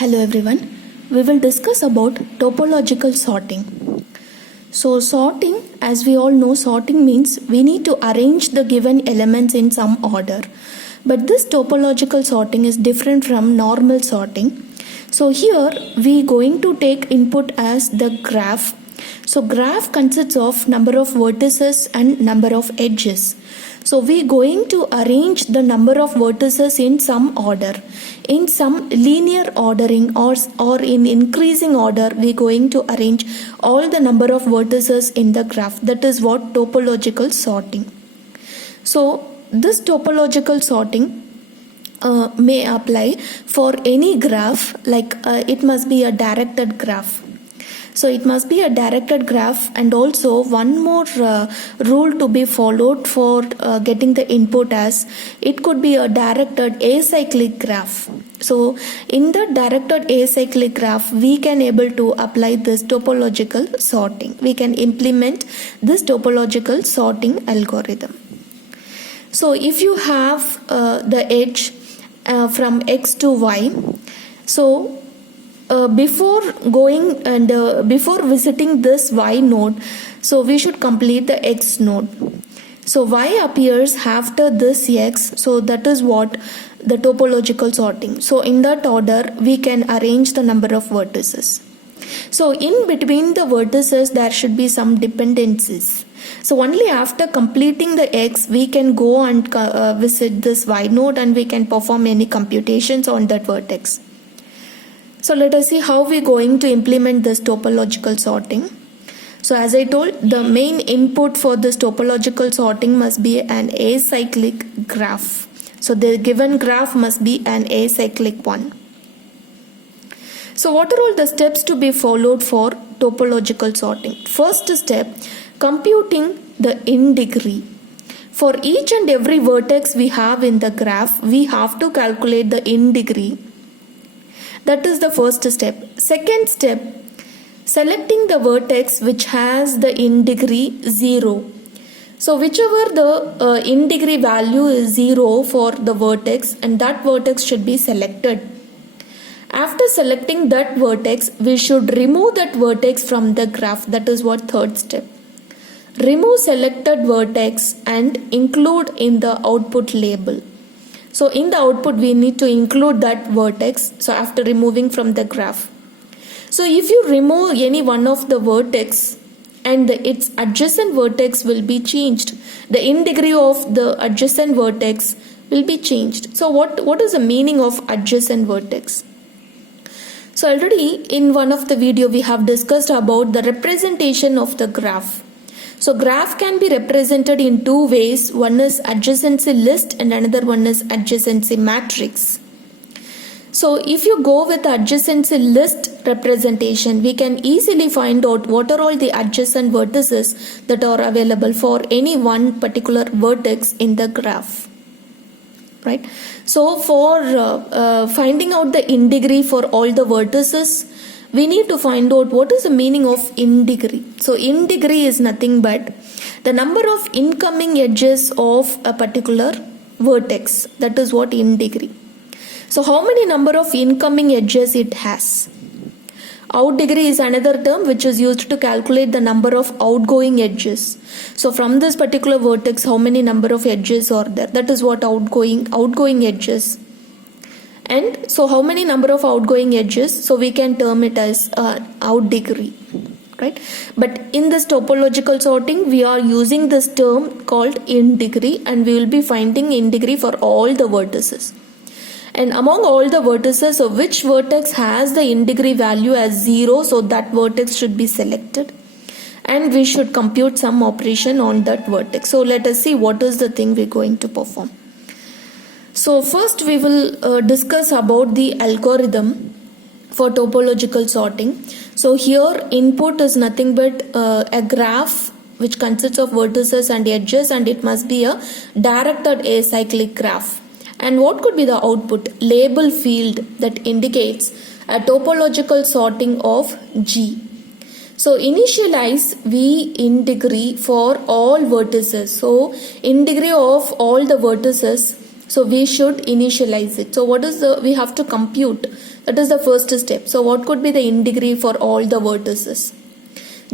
Hello everyone, we will discuss about topological sorting. So sorting, as we all know, sorting means we need to arrange the given elements in some order. But this topological sorting is different from normal sorting. So here we going to take input as the graph. So graph consists of number of vertices and number of edges. So we going to arrange the number of vertices in some order, in some linear ordering or in increasing order. We going to arrange all the number of vertices in the graph. That is what topological sorting. So this topological sorting may apply for any graph, like it must be a directed graph. So it must be a directed graph, and also one more rule to be followed for getting the input as it could be a directed acyclic graph. So in the directed acyclic graph we can able to apply this topological sorting. We can implement this topological sorting algorithm. So if you have the edge from x to y, so before going and before visiting this y node, so we should complete the x node. So y appears after this x, so that is what the topological sorting. So in that order we can arrange the number of vertices. So in between the vertices there should be some dependencies. So only after completing the x we can go and visit this y node and we can perform any computations on that vertex. So let us see how we are going to implement this topological sorting. So as I told, the main input for this topological sorting must be an acyclic graph. So the given graph must be an acyclic one. So what are all the steps to be followed for topological sorting? First step, computing the in degree. For each and every vertex we have in the graph, we have to calculate the in degree. That is the first step. Second step, selecting the vertex which has the in degree 0. So whichever the in degree value is 0 for the vertex, and that vertex should be selected. After selecting that vertex, we should remove that vertex from the graph. That is what third step. Remove selected vertex and include in the output label. So in the output we need to include that vertex, so after removing from the graph. So if you remove any one of the vertex and its adjacent vertex will be changed, the in degree of the adjacent vertex will be changed. So what is the meaning of adjacent vertex? So already in one of the video we have discussed about the representation of the graph. So graph can be represented in two ways. One is adjacency list and another one is adjacency matrix. So if you go with the adjacency list representation, we can easily find out what are all the adjacent vertices that are available for any one particular vertex in the graph. Right? So for finding out the in degree for all the vertices, we need to find out what is the meaning of in degree. So in degree is nothing but the number of incoming edges of a particular vertex. That is what in degree. So how many number of incoming edges it has? Out degree is another term which is used to calculate the number of outgoing edges. So from this particular vertex, how many number of edges are there? That is what outgoing edges. And so how many number of outgoing edges? So we can term it as out degree, right? But in this topological sorting, we are using this term called in degree, and we will be finding in degree for all the vertices. And among all the vertices, so which vertex has the in degree value as 0, so that vertex should be selected. And we should compute some operation on that vertex. So let us see what is the thing we are going to perform. So first we will discuss about the algorithm for topological sorting. So here input is nothing but a graph which consists of vertices and edges, and it must be a directed acyclic graph. And what could be the output? Label field that indicates a topological sorting of G. So initialize V in degree for all vertices. So in degree of all the vertices, So we should initialize it. So what is we have to compute. That is the first step. So what could be the in degree for all the vertices?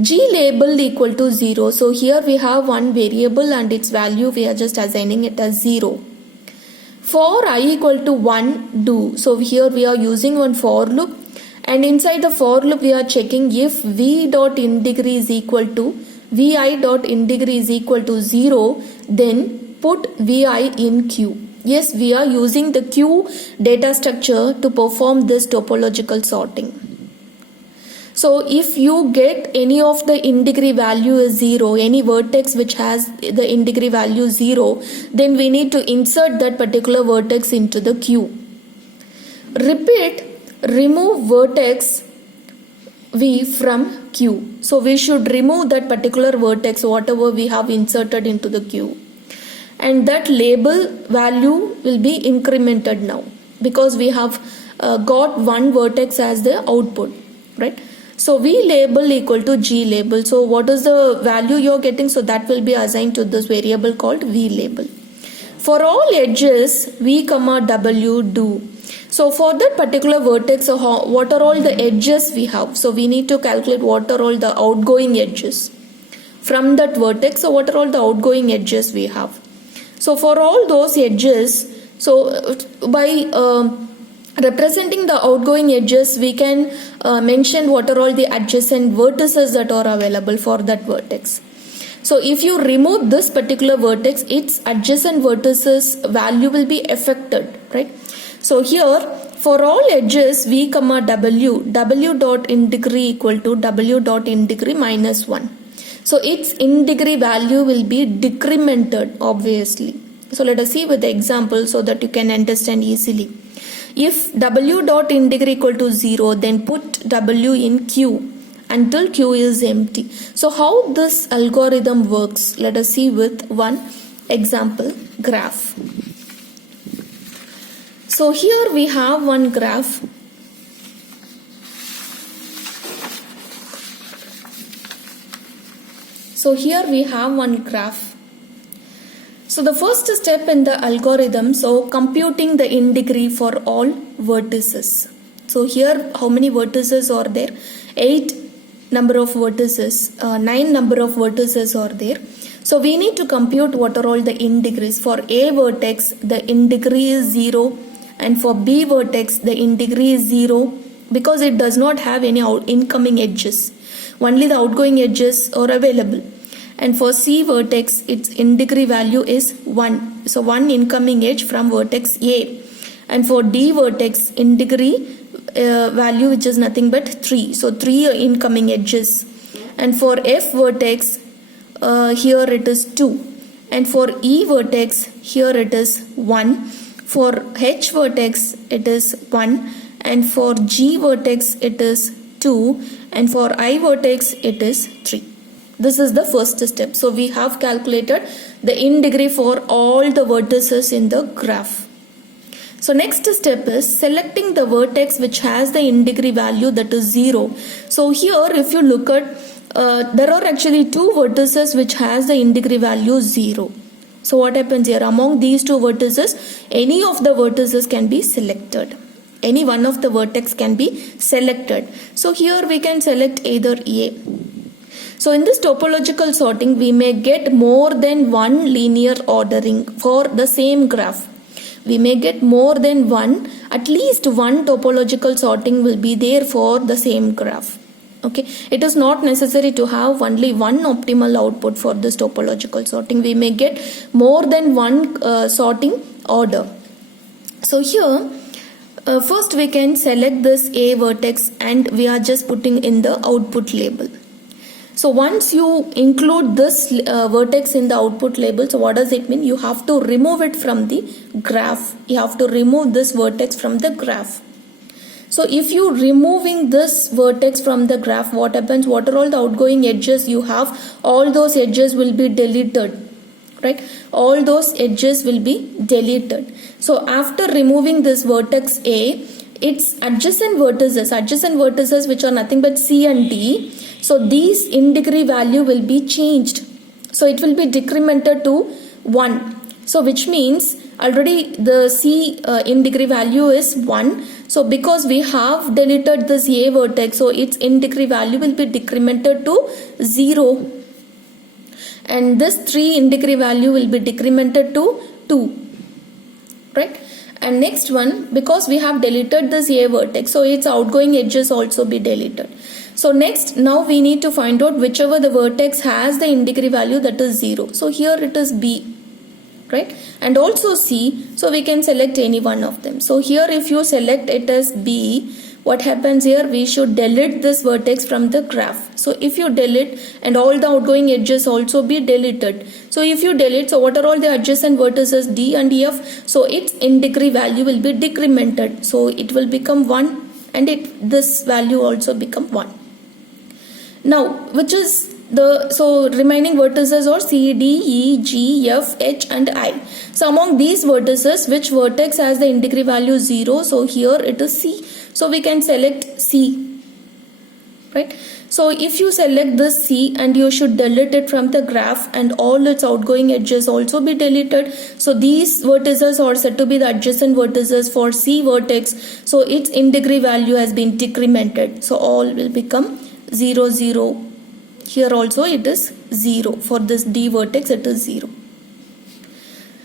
G labeled equal to 0. So here we have one variable and its value we are just assigning it as 0. For I equal to 1 do. So here we are using one for loop, and inside the for loop we are checking if v dot in degree is equal to vi dot in degree is equal to 0, then put vi in Q. Yes, we are using the Q data structure to perform this topological sorting. So if you get any of the in degree value is 0, any vertex which has the in degree value 0, then we need to insert that particular vertex into the queue. Repeat, remove vertex v from queue. So we should remove that particular vertex, whatever we have inserted into the queue. And that label value will be incremented now because we have got one vertex as the output, right? So v label equal to g label. So what is the value you're getting? So that will be assigned to this variable called v label. For all edges v comma w do. So for that particular vertex, what are all the edges we have? So we need to calculate what are all the outgoing edges from that vertex. So what are all the outgoing edges we have? So for all those edges, so by representing the outgoing edges, we can mention what are all the adjacent vertices that are available for that vertex. So if you remove this particular vertex, its adjacent vertices value will be affected, right? So here for all edges v comma w, w dot in degree equal to w dot in degree minus 1. So its in degree value will be decremented obviously. So let us see with the example so that you can understand easily. If w dot in degree equal to 0, then put w in Q until Q is empty. So how this algorithm works, let us see with one example graph. So here we have one graph. So here we have one graph. So the first step in the algorithm, so computing the in degree for all vertices. So here how many vertices are there? 8 number of vertices, 9 number of vertices are there. So we need to compute what are all the in degrees. For A vertex the in degree is 0, and for B vertex the in degree is 0 because it does not have any incoming edges. Only the outgoing edges are available. And for C vertex, its in degree value is 1. So 1 incoming edge from vertex A. And for D vertex, in degree value which is nothing but 3. So 3 incoming edges. And for F vertex, here it is 2. And for E vertex, here it is 1. For H vertex, it is 1. And for G vertex, it is 2. And for I vertex, it is 3. This is the first step. So we have calculated the in degree for all the vertices in the graph. So next step is selecting the vertex which has the in degree value that is 0. So here if you look at, there are actually 2 vertices which has the in degree value 0. So what happens here? Among these 2 vertices, any of the vertices can be selected. Any one of the vertex can be selected. So here we can select either A. So in this topological sorting, we may get more than one linear ordering for the same graph. We may get more than one, at least one topological sorting will be there for the same graph. Okay, it is not necessary to have only one optimal output for this topological sorting. We may get more than one sorting order. So here, first we can select this A vertex and we are just putting in the output label. So once you include this vertex in the output label, so what does it mean? You have to remove it from the graph. You have to remove this vertex from the graph. So if you removing this vertex from the graph, what happens? What are all the outgoing edges you have? All those edges will be deleted, right? All those edges will be deleted. So after removing this vertex A, its adjacent vertices which are nothing but C and D, so these in degree value will be changed. So it will be decremented to 1. So which means already the C in degree value is 1. So because we have deleted this A vertex, so its in degree value will be decremented to 0. And this 3 in degree value will be decremented to 2. Right? And next one, because we have deleted this A vertex, so its outgoing edges also be deleted. So next, now we need to find out whichever the vertex has the in degree value, that is 0. So here it is B. Right? And also C, so we can select any one of them. So here if you select it as B, what happens here, we should delete this vertex from the graph. So if you delete, and all the outgoing edges also be deleted. So if you delete, so what are all the adjacent vertices D and F? So its in degree value will be decremented. So it will become 1, and this value also become 1. Now, which is so remaining vertices are C, D, E, G, F, H and I. So among these vertices, which vertex has the in degree value 0? So here it is C. So we can select C. Right? So if you select this C, and you should delete it from the graph, and all its outgoing edges also be deleted. So these vertices are said to be the adjacent vertices for C vertex. So its in degree value has been decremented. So all will become 0, 0. Here also it is 0. For this D vertex it is 0.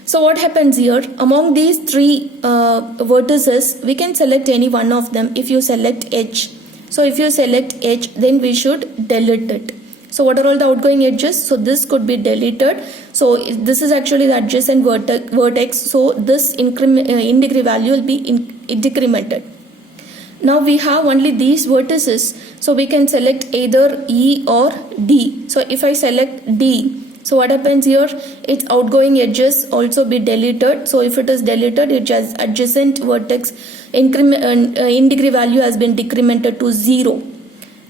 So what happens here? Among these 3 vertices, we can select any one of them. If you select H, so if you select H, then we should delete it. So what are all the outgoing edges? So this could be deleted. So this is actually the adjacent vertex. So this in degree value will be decremented. Now we have only these vertices, so we can select either E or D. So if I select D, so what happens here? Its outgoing edges also be deleted. So if it is deleted, its adjacent vertex in degree value has been decremented to 0.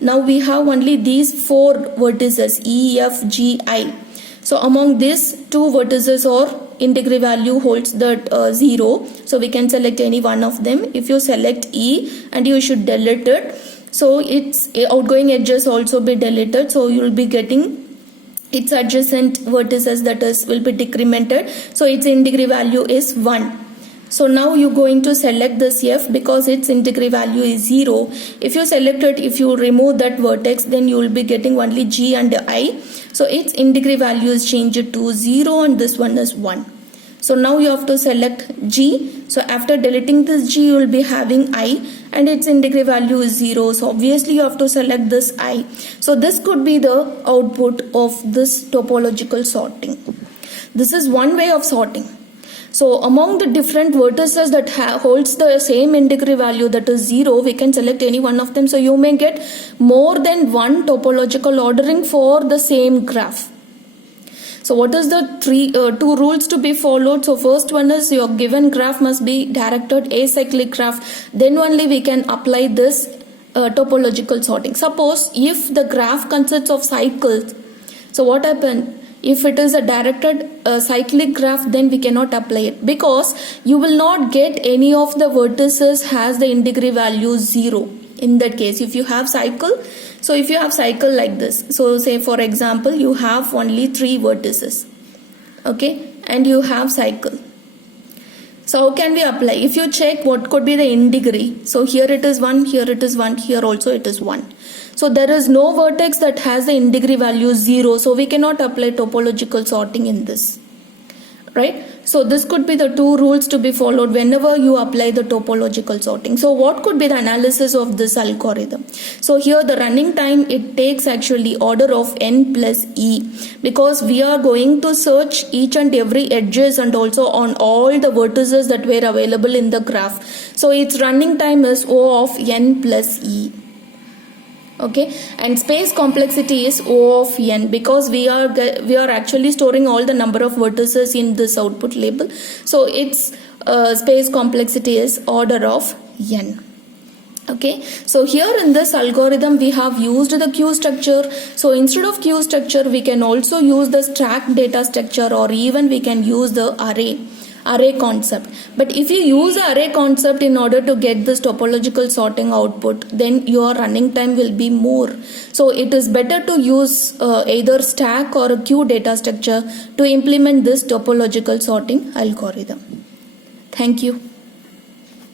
Now we have only these 4 vertices, E, F, G, I. So among these 2 vertices or in degree value holds that 0. So we can select any one of them. If you select E, and you should delete it, so its outgoing edges also be deleted. So you will be getting its adjacent vertices, that is will be decremented. So its in degree value is 1. So now you're going to select this F, because its in degree value is 0. If you select it, if you remove that vertex, then you will be getting only G and I. So its in degree value is changed to 0, and this one is 1. So now you have to select G. So after deleting this G, you will be having I, and its in degree value is 0. So obviously you have to select this I. So this could be the output of this topological sorting. This is one way of sorting. So among the different vertices that holds the same in degree value, that is 0, we can select any one of them. So you may get more than one topological ordering for the same graph. So what is the 2 rules to be followed? So first one is your given graph must be directed acyclic graph. Then only we can apply this topological sorting. Suppose if the graph consists of cycles, so what happens? If it is a directed cyclic graph, then we cannot apply it, because you will not get any of the vertices has the in degree value 0. In that case, if you have cycle, so if you have cycle like this, so say for example you have only 3 vertices, okay, and you have cycle. So how can we apply? If you check what could be the in degree, so here it is 1, here it is 1, here also it is 1. So there is no vertex that has the in degree value 0. So we cannot apply topological sorting in this. Right? So this could be the 2 rules to be followed whenever you apply the topological sorting. So what could be the analysis of this algorithm? So here the running time, it takes actually order of n plus e, because we are going to search each and every edges and also on all the vertices that were available in the graph. So its running time is O of n plus e. Okay, and space complexity is O of n, because we are actually storing all the number of vertices in this output label. So its space complexity is order of n. Okay, so here in this algorithm we have used the queue structure. So instead of queue structure, we can also use the stacked data structure, or even we can use the array concept. But if you use the array concept in order to get this topological sorting output, then your running time will be more. So it is better to use either stack or a queue data structure to implement this topological sorting algorithm. Thank you.